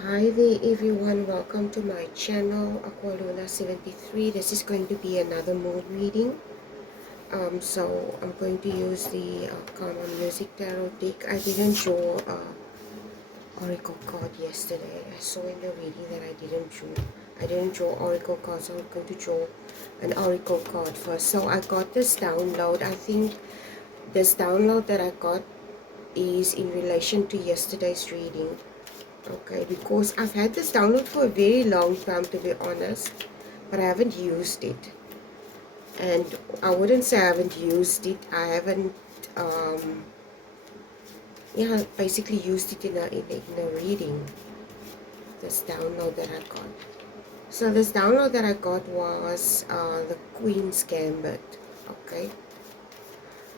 Hi there everyone, welcome to my channel Aqualuna73. This is going to be another mood reading. So I'm going to use the Karma Music Tarot deck. I didn't draw oracle card yesterday. I saw in the reading that I didn't draw oracle cards, so I'm going to draw an oracle card first. So I got this download. I think this download that I got is in relation to yesterday's reading. Okay, because I've had this download for a very long time, to be honest, but I haven't used it. And I wouldn't say I haven't used it. I haven't, basically used it in a reading. This download that I got. So this download that I got was the Queen's Gambit. Okay.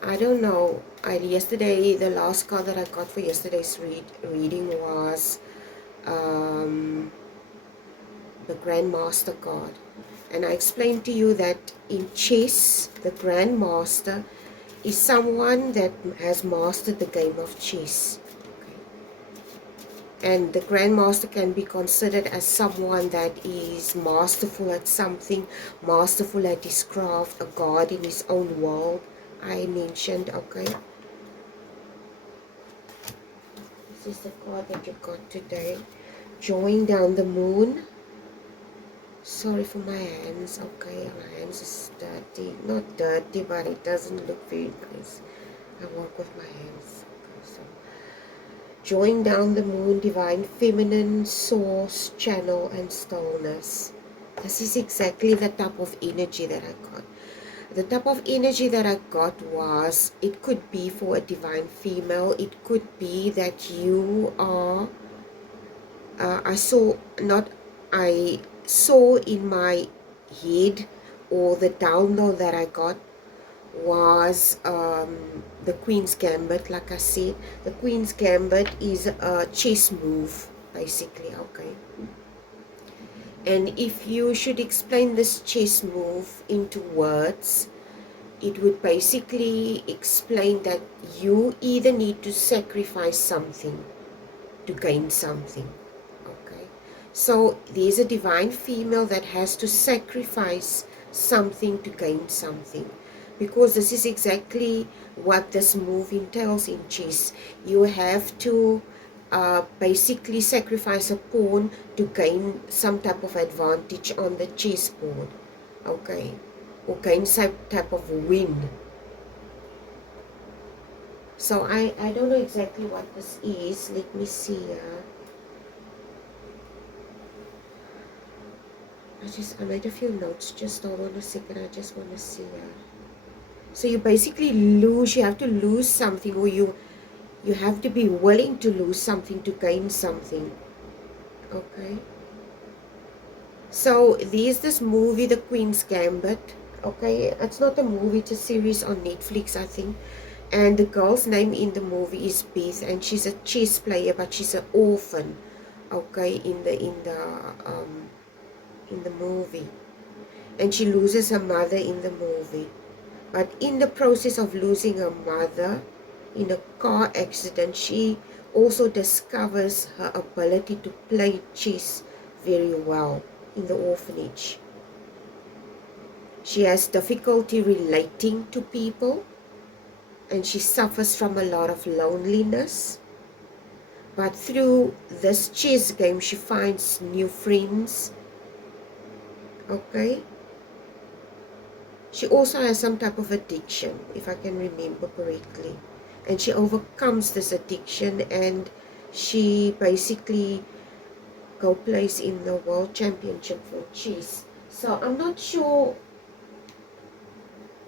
I don't know. Yesterday, the last card that I got for yesterday's reading was the Grandmaster card. And I explained to you that in chess, the Grandmaster is someone that has mastered the game of chess. Okay. And the Grandmaster can be considered as someone that is masterful at something, masterful at his craft, a god in his own world, I mentioned. Okay. This is the card that you got today. Drawing down the moon. Sorry for my hands. Okay, my hands is dirty. Not dirty, but it doesn't look very nice. I work with my hands. Okay, so drawing down the moon, divine feminine, source, channel, and stillness. This is exactly the type of energy that I got. The type of energy that I got was, it could be for a divine female. It could be that you are, I saw in my head, or the download that I got was the Queen's Gambit. Like I said, the Queen's Gambit is a chess move, basically. Okay. And if you should explain this chess move into words, it would basically explain that you either need to sacrifice something to gain something. Okay, so there's a divine female that has to sacrifice something to gain something, because this is exactly what this move entails in chess. You have to basically sacrifice a pawn to gain some type of advantage on the chessboard. Okay, or gain some type of win. So I don't know exactly what this is. Let me see. I made a few notes. Just hold on a second. I just want to see. So you basically lose. You have to lose something, or you have to be willing to lose something to gain something. Okay. So there's this movie, The Queen's Gambit. Okay, it's not a movie, it's a series on Netflix, I think. And the girl's name in the movie is Beth, and she's a chess player, but she's an orphan. Okay, in the movie, and she loses her mother in the movie. But in the process of losing her mother in a car accident, she also discovers her ability to play chess very well in the orphanage. She has difficulty relating to people, and she suffers from a lot of loneliness. But through this chess game, she finds new friends. Okay. She also has some type of addiction, if I can remember correctly. And she overcomes this addiction, and she basically plays in the World Championship for chess. So I'm not sure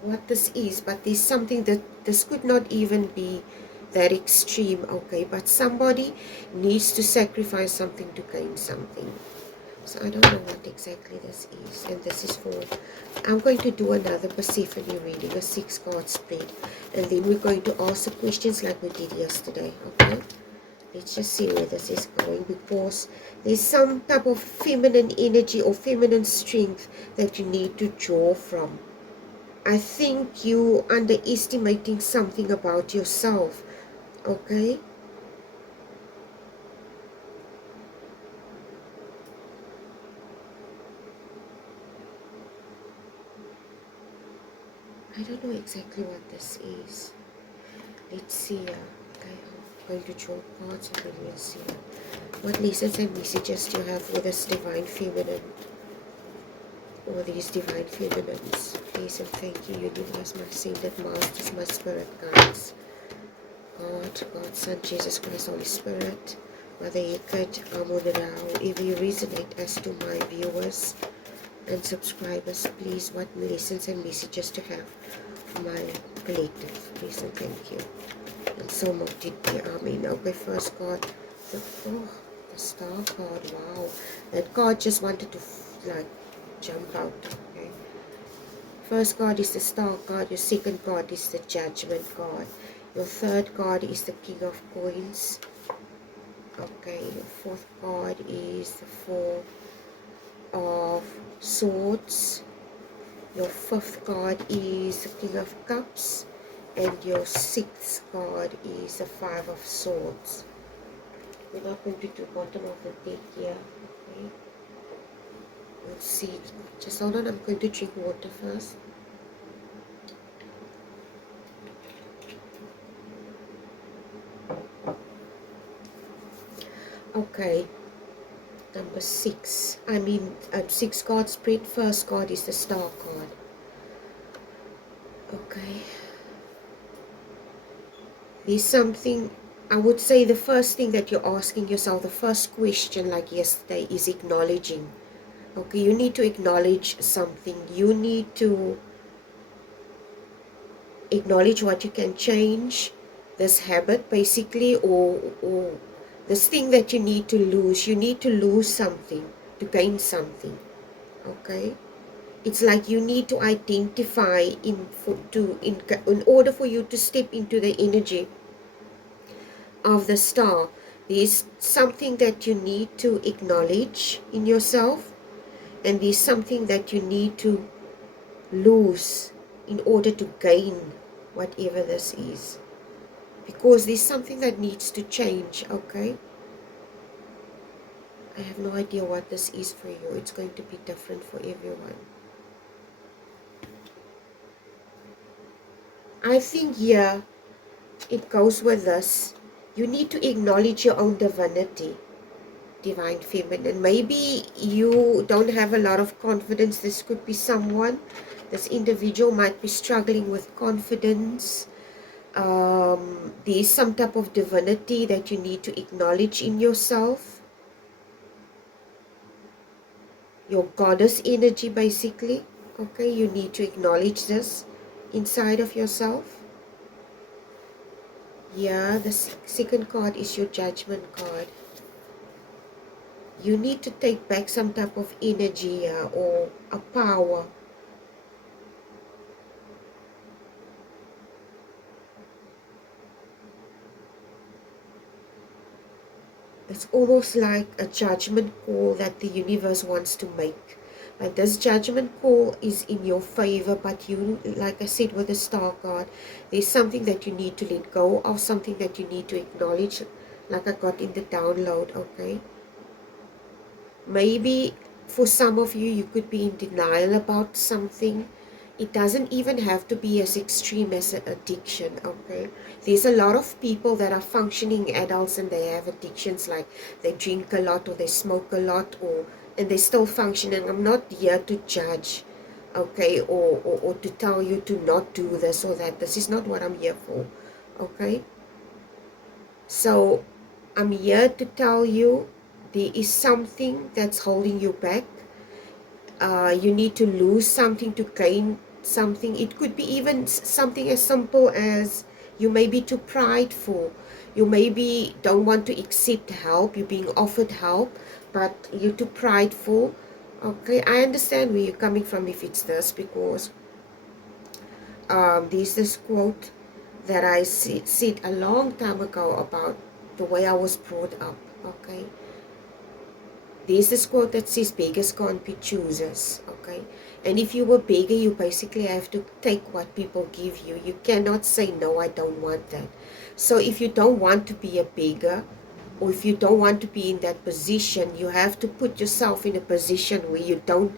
what this is, but there's something that this could not even be that extreme. Okay, but somebody needs to sacrifice something to gain something. So I don't know what exactly this is. And this is for, I'm going to do another Persephone reading, a 6-card spread. And then we're going to ask the questions like we did yesterday. Okay, let's just see where this is going, because there's some type of feminine energy or feminine strength that you need to draw from. I think you underestimating something about yourself. Okay. I don't know exactly what this is. Let's see. Okay, I'm going to draw cards and then we'll see what lessons and messages you have for this divine feminine or these divine feminines. Please and thank you, universe, my ascended masters, my spirit guides. God, Son, Jesus Christ, Holy Spirit, Mother Eckhart, Amun Rao, whoever you resonate as to my viewers and subscribers, please, what lessons and messages to have for my collective. Please and thank you. And so much did be. Amen. Okay, first card, the star card. Wow, that card just wanted to like jump out. Okay. First card is the star card. Your second card is the judgment card. Your third card is the King of Coins. Okay. Your fourth card is the Four of Swords. Your fifth card is the King of Cups. And your sixth card is the Five of Swords. We're not going to do bottom of the deck here. Okay. Let's see. Just hold on. I'm going to drink water first. Okay. Number 6. I mean, 6 card spread. First card is the star card. Okay. There's something, I would say the first thing that you're asking yourself, the first question like yesterday is acknowledging. Okay, you need to acknowledge something. You need to acknowledge what you can change, this habit basically, or this thing that you need to lose. You need to lose something to gain something. Okay, it's like you need to identify in order for you to step into the energy of the star. There's something that you need to acknowledge in yourself, and there's something that you need to lose in order to gain whatever this is, because there's something that needs to change. Okay, I have no idea what this is for you. It's going to be different for everyone. I think here it goes with this. You need to acknowledge your own divinity, divine feminine. Maybe you don't have a lot of confidence. This could be someone, this individual might be struggling with confidence. There's some type of divinity that you need to acknowledge in yourself. Your goddess energy basically. Okay, you need to acknowledge this inside of yourself. Yeah, the second card is your judgment card. You need to take back some type of energy or a power. It's almost like a judgment call that the universe wants to make. But this judgment call is in your favor, but you, like I said with the star card, there's something that you need to let go of, something that you need to acknowledge, like I got in the download. Okay, maybe for some of you, you could be in denial about something. It doesn't even have to be as extreme as an addiction. Okay, there's a lot of people that are functioning adults and they have addictions, like they drink a lot or they smoke a lot, and they still functioning. I'm not here to judge, okay, or to tell you to not do this or that. This is not what I'm here for. Okay, so I'm here to tell you there is something that's holding you back. You need to lose something to gain something. It could be even something as simple as you may be too prideful. You maybe don't want to accept help. You're being offered help, but you're too prideful. Okay, I understand where you're coming from if it's this, because there's this quote that I said a long time ago about the way I was brought up. Okay, there's this quote that says beggars can't be choosers. Okay, and if you were beggar, you basically have to take what people give you. You cannot say no, I don't want that. So if you don't want to be a beggar, or if you don't want to be in that position, you have to put yourself in a position where you don't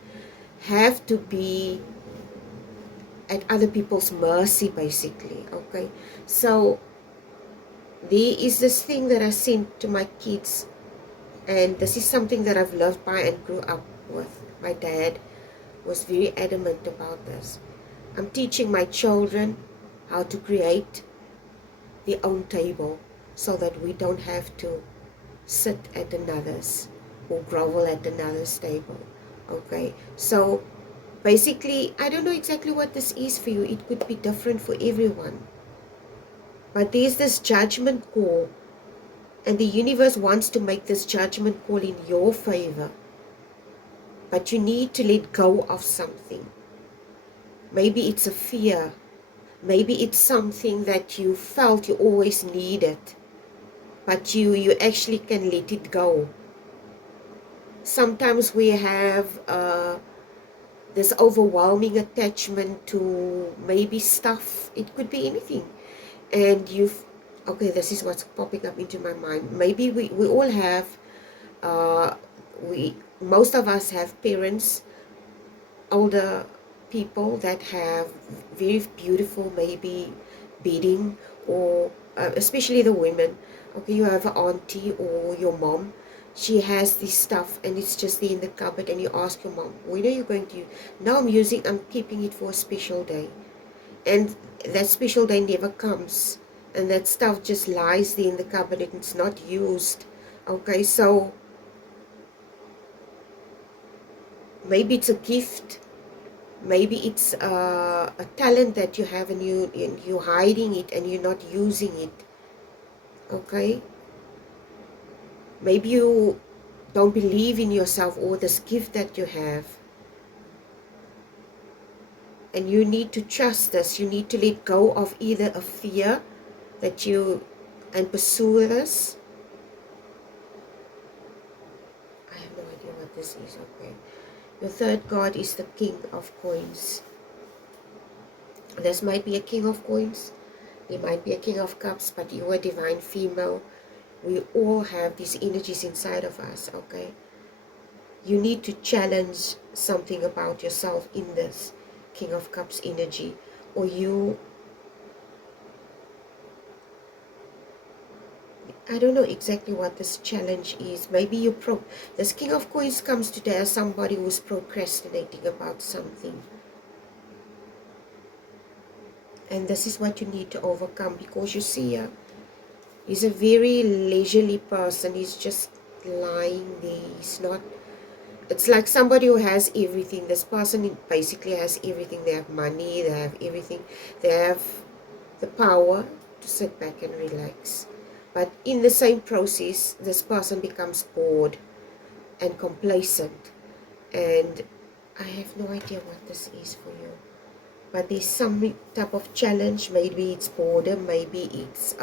have to be at other people's mercy, basically. Okay, so there is this thing that I sent to my kids, and this is something that I've lived by and grew up with. My dad was very adamant about this. I'm teaching my children how to create their own table so that we don't have to sit at another's or grovel at another's table. Okay, so basically, I don't know exactly what this is for you. It could be different for everyone. But there's this judgment call, and the universe wants to make this judgment call in your favor. But you need to let go of something. Maybe it's a fear. Maybe it's something that you felt you always needed, but you actually can let it go. Sometimes we have this overwhelming attachment to maybe stuff. It could be anything. And okay, this is what's popping up into my mind. Maybe we all have, most of us have parents, older people that have very beautiful, maybe beading, or especially the women. Okay, you have an auntie or your mom, she has this stuff and it's just there in the cupboard, and you ask your mom, when are you going to use? Now I'm keeping it for a special day, and that special day never comes, and that stuff just lies there in the cupboard and it's not used. Okay, so maybe it's a gift. Maybe it's a talent that you have, and you're hiding it and you're not using it. Okay, maybe you don't believe in yourself or this gift that you have, and you need to trust this. You need to let go of either a fear that and pursue this. I have no idea what this is. Okay, your third card is the King of Coins. This might be a King of Coins, there might be a King of Cups, but you are a divine female. We all have these energies inside of us. Okay, you need to challenge something about yourself in this King of Cups energy, or I don't know exactly what this challenge is. Maybe this King of Coins comes today as somebody who's procrastinating about something. And this is what you need to overcome, because you see, he's a very leisurely person. He's just lying there. He's not, it's like somebody who has everything. This person basically has everything. They have money, they have everything. They have the power to sit back and relax. But in the same process, this person becomes bored and complacent. And I have no idea what this is for you. But there's some type of challenge. Maybe it's boredom, maybe it's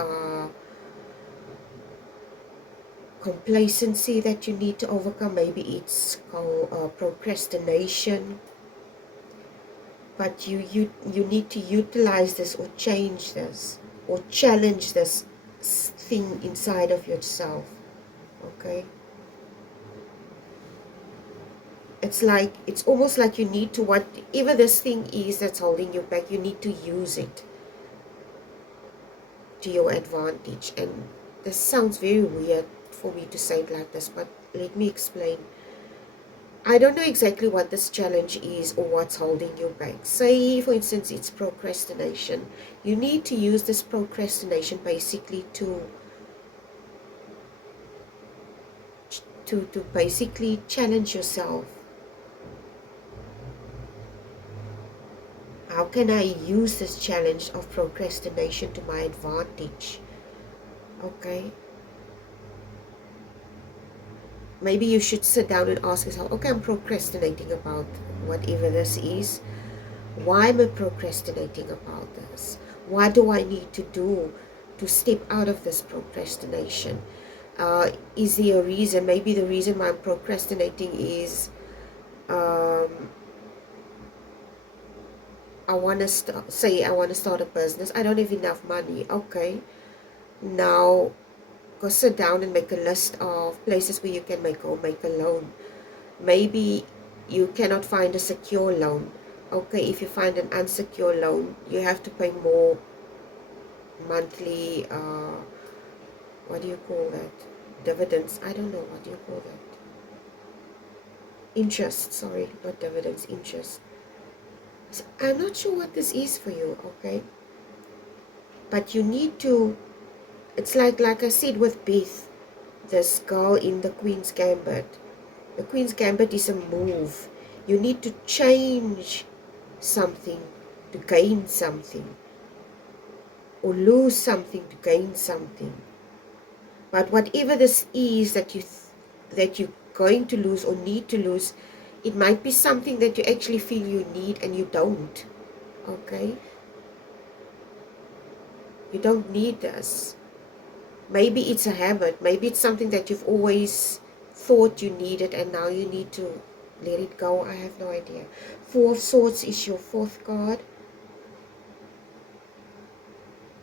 complacency that you need to overcome. Maybe it's called procrastination. But you need to utilize this, or change this, or challenge this thing inside of yourself. Okay, it's almost like you need to, whatever this thing is that's holding you back, you need to use it to your advantage. And this sounds very weird for me to say it like this, but let me explain. I don't know exactly what this challenge is or what's holding you back. Say, for instance, it's procrastination. You need to use this procrastination basically to basically challenge yourself. How can I use this challenge of procrastination to my advantage? Okay. Maybe you should sit down and ask yourself, okay, I'm procrastinating about whatever this is. Why am I procrastinating about this? What do I need to do to step out of this procrastination? Is there a reason? Maybe the reason why I'm procrastinating is I want to start a business. I don't have enough money. Okay, now go sit down and make a list of places where you can make a loan. Maybe you cannot find a secure loan. Okay, if you find an unsecured loan, you have to pay more monthly, what do you call that? Dividends. I don't know, what do you call that? Interest, sorry, not dividends, interest. So I'm not sure what this is for you, okay? But you need to, it's like I said with Beth, this girl in the Queen's Gambit. The Queen's Gambit is a move. You need to change something to gain something, or lose something to gain something. But whatever this is that you're going to lose or need to lose, it might be something that you actually feel you need and you don't. Okay? You don't need this. Maybe it's a habit. Maybe it's something that you've always thought you needed and now you need to let it go. I have no idea. Four of Swords is your fourth card.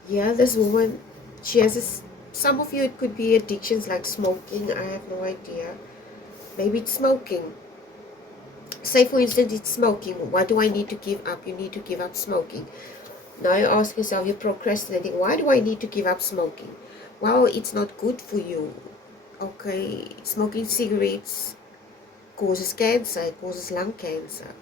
Yeah, this woman, she has this, some of you it could be addictions like smoking. I have no idea. Maybe it's smoking. Say for instance it's smoking. What do I need to give up? You need to give up smoking. Now you ask yourself, you're procrastinating. Why do I need to give up smoking? Well, it's not good for you. Okay, smoking cigarettes causes cancer. It causes lung cancer.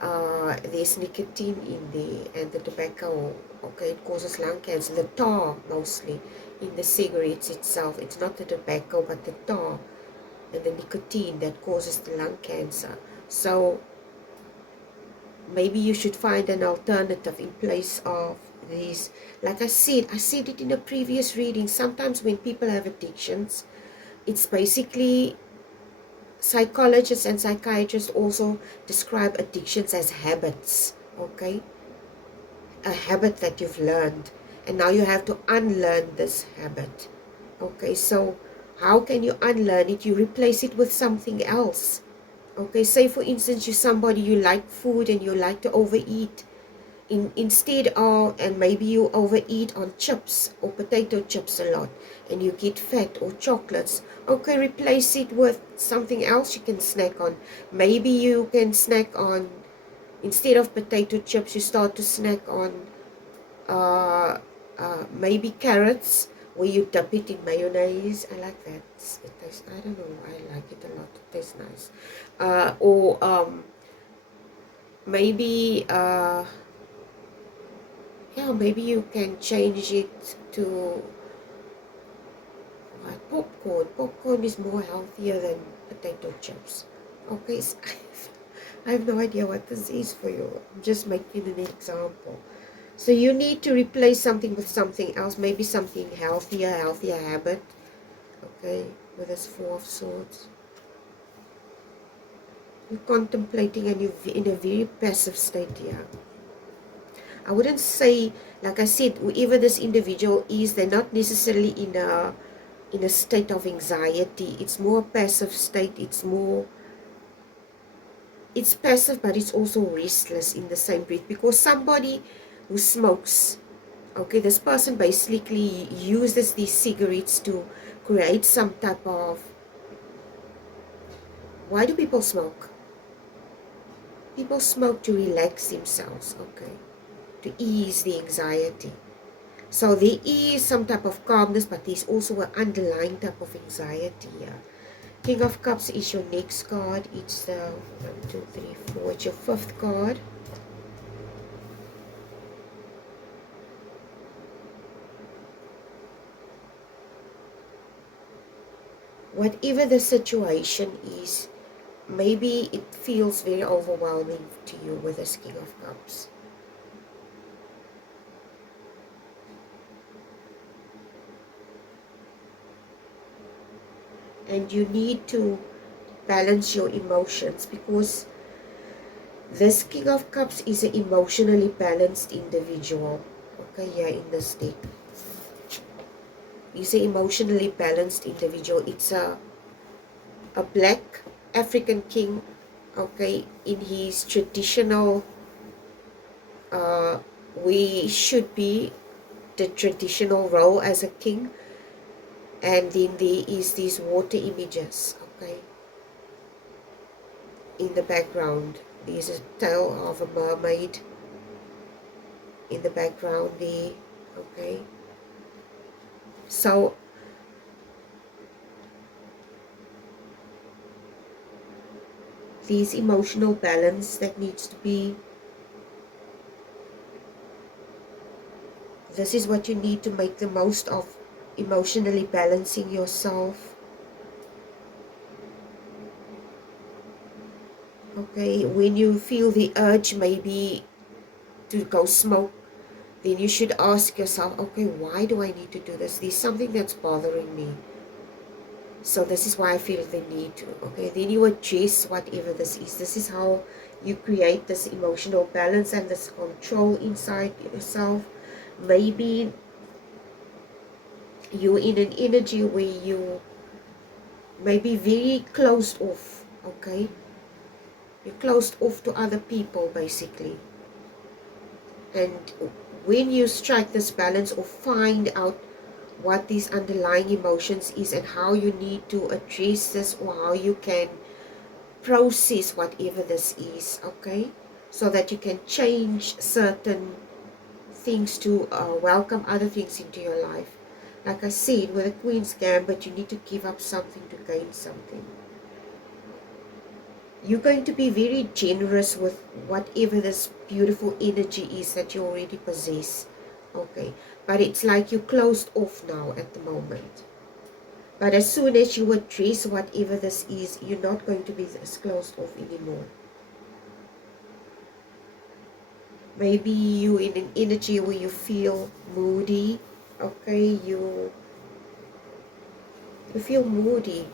There's nicotine in there, and the tobacco, okay, it causes lung cancer. The tar, mostly, in the cigarettes itself. It's not the tobacco, but the tar and the nicotine that causes the lung cancer. So maybe you should find an alternative in place of these. Like I said it in a previous reading. Sometimes when people have addictions, it's basically, psychologists and psychiatrists also describe addictions as habits. Okay, a habit that you've learned, and now you have to unlearn this habit. Okay, so how can you unlearn it? You replace it with something else. Okay, say for instance you're somebody, you like food and you like to overeat. Instead of, and maybe you overeat on chips or potato chips a lot and you get fat, or chocolates. Okay, replace it with something else you can snack on. Maybe you can snack on, instead of potato chips, you start to snack on maybe carrots, where you dip it in mayonnaise. I like that. It tastes, I don't know, I like it a lot. It tastes nice. Or maybe yeah, maybe you can change it to what? Popcorn. Popcorn is more healthier than potato chips. Okay, so I have no idea what this is for you. I'm just making an example. So you need to replace something with something else, maybe something healthier habit. Okay, with this Four of Swords. You're contemplating and you're in a very passive state here. I wouldn't say, like I said, whoever this individual is, they're not necessarily in a state of anxiety. It's more a passive state. It's passive, but it's also restless in the same breath, because somebody who smokes, okay, this person basically uses these cigarettes to create some type of, why do people smoke? People smoke to relax themselves, okay, to ease the anxiety. So there is some type of calmness, but there's also an underlying type of anxiety here. King of Cups is your next card. It's the 1, 2, 3, 4. It's your fifth card. Whatever the situation is, maybe it feels very overwhelming to you with this King of Cups. And you need to balance your emotions, because this King of Cups is an emotionally balanced individual. Okay, yeah, in this deck. He's an emotionally balanced individual. It's a black African king, okay, in his traditional, we should be the traditional role as a king. And then there is these water images, okay, in the background, There's a tail of a mermaid in the background there. Okay, so there's emotional balance that needs to be. This is what you need to make the most of, emotionally balancing yourself. Okay, when you feel the urge maybe to go smoke, then you should ask yourself, okay, why do I need to do this? There's something that's bothering me. So this is why I feel the need to. Okay, then you address whatever this is. This is how you create this emotional balance and this control inside yourself. Maybe you're in an energy where you may be very closed off. Okay, you're closed off to other people basically. And when you strike this balance or find out what these underlying emotions is and how you need to address this, or how you can process whatever this is, okay, so that you can change certain things to welcome other things into your life. Like I said, with the Queen's Gambit, you need to give up something to gain something. You're going to be very generous with whatever this beautiful energy is that you already possess. Okay, but it's like you're closed off now at the moment. But as soon as you address whatever this is, you're not going to be as closed off anymore. Maybe you in an energy where you feel moody. Okay, you feel moody.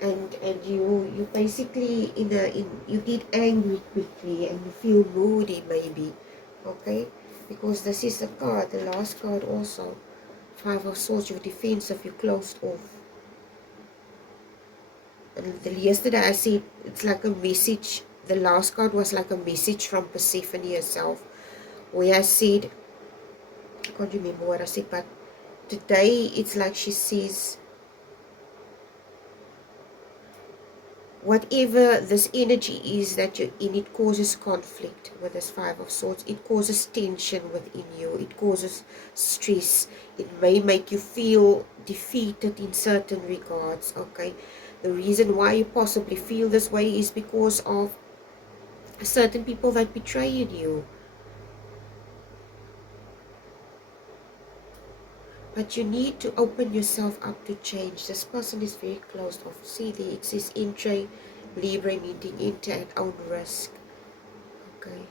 And you basically you get angry quickly and you feel moody maybe. Okay, because this is the card, the last card also, Five of Swords. You're defensive, you're closed off. And yesterday I said it's like a message. The last card was like a message from Persephone herself, where I said, I can't remember what I said, but today it's like she says, whatever this energy is that you're in, it causes conflict. With this Five of Swords, it causes tension within you, it causes stress, it may make you feel defeated in certain regards. Okay, the reason why you possibly feel this way is because of certain people that betrayed you. But you need to open yourself up to change. This person is very closed off. See there, it says enter Libra, meaning enter at own risk. Okay.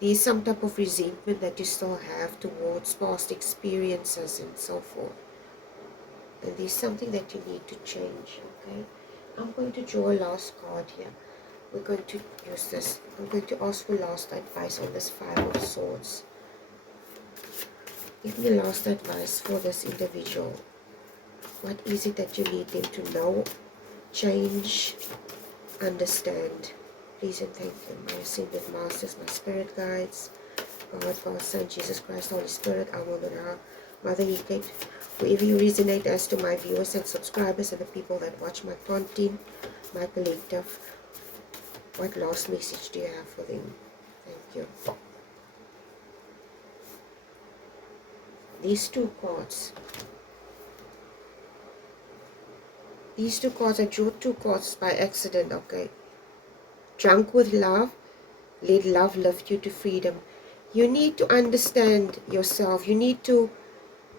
There's some type of resentment that you still have towards past experiences and so forth. And there's something that you need to change. Okay. I'm going to draw a last card here. We're going to use this. I'm going to ask for last advice on this Five of Swords. Give me last advice for this individual. What is it that you need them to know, change, understand? Please and thank you, my ascended masters, my spirit guides, God, Father, Son, Jesus Christ, Holy Spirit, Amun, Mother Eket, whoever you resonate as to my viewers and subscribers and the people that watch my content, my collective. What last message do you have for them? Thank you. These two cards. These two cards, I drew two cards by accident, okay. Drunk with love, let love lift you to freedom. You need to understand yourself. You need to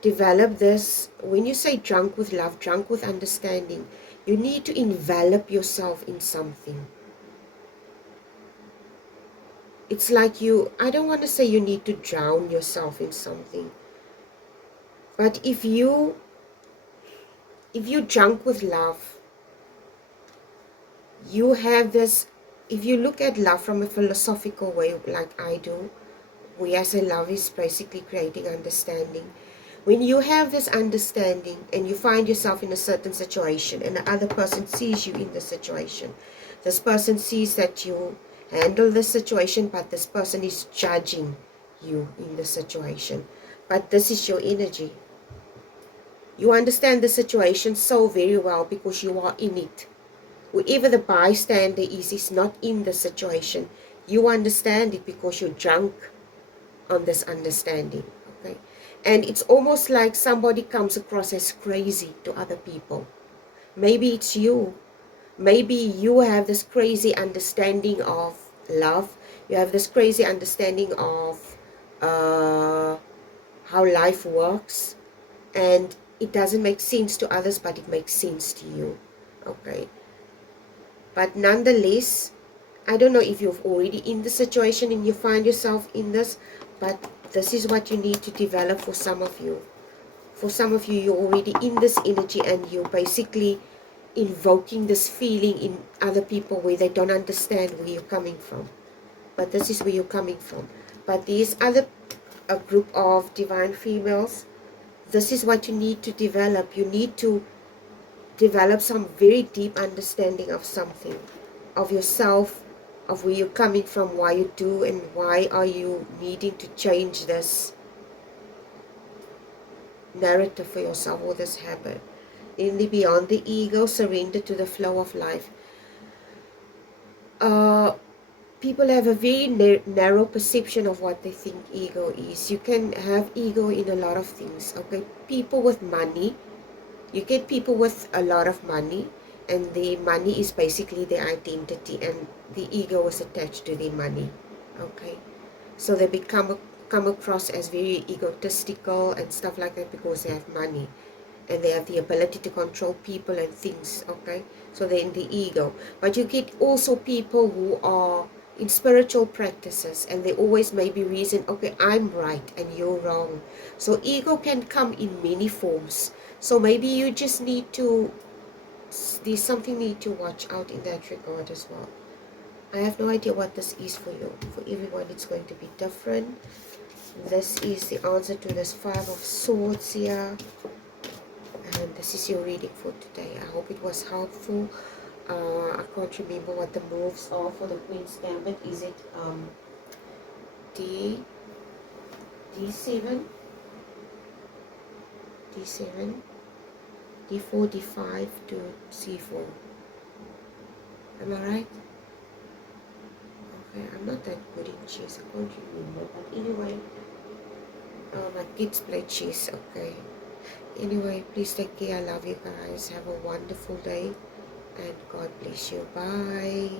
develop this. When you say drunk with love, drunk with understanding, you need to envelop yourself in something. It's like I don't want to say you need to drown yourself in something. But if you drunk with love, you have this. If you look at love from a philosophical way, like I do, where I say love is basically creating understanding. When you have this understanding and you find yourself in a certain situation and the other person sees you in the situation, this person sees that you handle the situation, but this person is judging you in the situation. But this is your energy. You understand the situation so very well because you are in it. whoever the bystander is not in the situation. You understand it because you're drunk on this understanding, okay? And it's almost like somebody comes across as crazy to other people. Maybe it's you. Maybe you have this crazy understanding of love. You have this crazy understanding of how life works, and it doesn't make sense to others, but it makes sense to you, okay? But nonetheless, I don't know if you're already in the situation and you find yourself in this, but this is what you need to develop for some of you. For some of you, you're already in this energy and you're basically invoking this feeling in other people where they don't understand where you're coming from. But this is where you're coming from. But these other a group of divine females, this is what you need to develop. You need to develop some very deep understanding of something, of yourself, of where you're coming from, why you do, and why are you needing to change this narrative for yourself or this habit. In the beyond the ego, surrender to the flow of life. People have a very narrow perception of what they think ego is. You can have ego in a lot of things, okay? People with money, you get people with a lot of money, and the money is basically their identity, and the ego is attached to their money, okay? So they come across as very egotistical and stuff like that because they have money and they have the ability to control people and things, okay? So they're in the ego. But you get also people who are in spiritual practices, and they always maybe reason, okay, I'm right and you're wrong. So ego can come in many forms. So maybe you just need to, there's something you need to watch out in that regard as well. I have no idea what this is for you. For everyone, it's going to be different. This is the answer to this Five of Swords here. And this is your reading for today. I hope it was helpful. I can't remember what the moves are for the Queen's Gambit. Is it D7, D7, D4, D5 to C4? Am I right? Okay, I'm not that good in chess. I can't remember. But anyway, my kids play chess. Okay. Anyway, please take care. I love you guys. Have a wonderful day. And God bless you. Bye.